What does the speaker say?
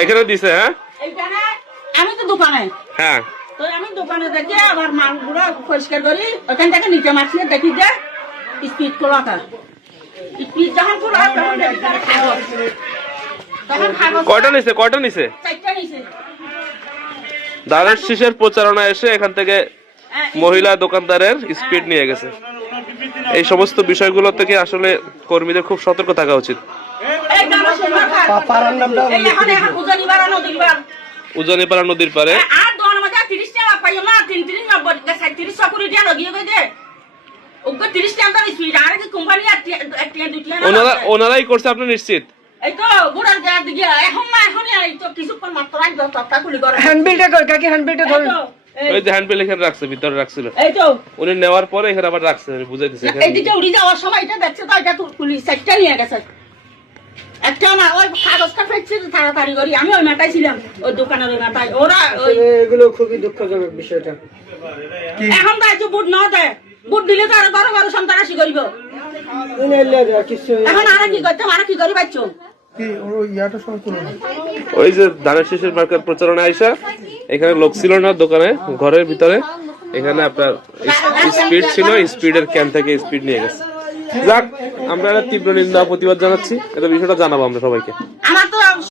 এখানে দিছে হ্যাঁ আমি তো দোকানে হ্যাঁ তো আমি দোকানে দেখি আবার মালগুলো পরিষ্কার করি ওখান থেকে নিচে মাছিয়ে দেখি যে স্পিড খোলাটা স্পিড যখন খোলা তখন দেখি কয়টা নিছে চারটা নিছে ধানের শীষের প্রচারণা এসে এখান থেকে মহিলা দোকানদারের স্পিড নিয়ে গেছে। এই সমস্ত বিষয়গুলো থেকে আসলে কর্মীদের খুব সতর্ক থাকা উচিত। উজানিপাড়া নদীর পারে ওনারাই করছে, আপনি নিশ্চিত? এই তো বুড়ার গায়ে দিকে এখন না এখনই এই তো কিছুক্ষণ মাত্র রাখবে তক্তা খুলি করে হ্যান্ডবিলটা কর কাকি হ্যান্ডবিলটা ধর ওই যে হ্যান্ডবিল এখানে রাখছে, ভিতরে রাখছিল। এই তো উনি নেওয়ার পরে এখানে আবার রাখছে, আমি বুঝাইতেছি। এইদিকে উড়ি যাওয়ার সময় এটা দেখছে তো এটা পুলিশ একটা নিয়ে গেছে। একটা না ওই কাগজটা ফেলছে তাড়াতাড়ি করি, আমি ওই মাথায় ছিলাম ওই দোকানের ওই মাথায়। ওরা এগুলো খুবই দুঃখজনক বিষয়টা। এখন তো একটু বুট না দেয়, বুট দিলে তো আরো বড় বড় সন্ত্রাসী করব। এখন আর কি করতে আর কি করি বাচ্চো ওই যে ধানের শীষের মার্কেট প্রচারণা আইসা এখানে লোক ছিল না দোকানে, ঘরের ভিতরে এখানে আপনার স্পিড ছিল, স্পিডের ক্যান থেকে স্পিড নিয়ে গেছে। যাক, আমরা তীব্র নিন্দা প্রতিবাদ জানাচ্ছি, এটা বিষয়টা জানাবো আমরা সবাইকে।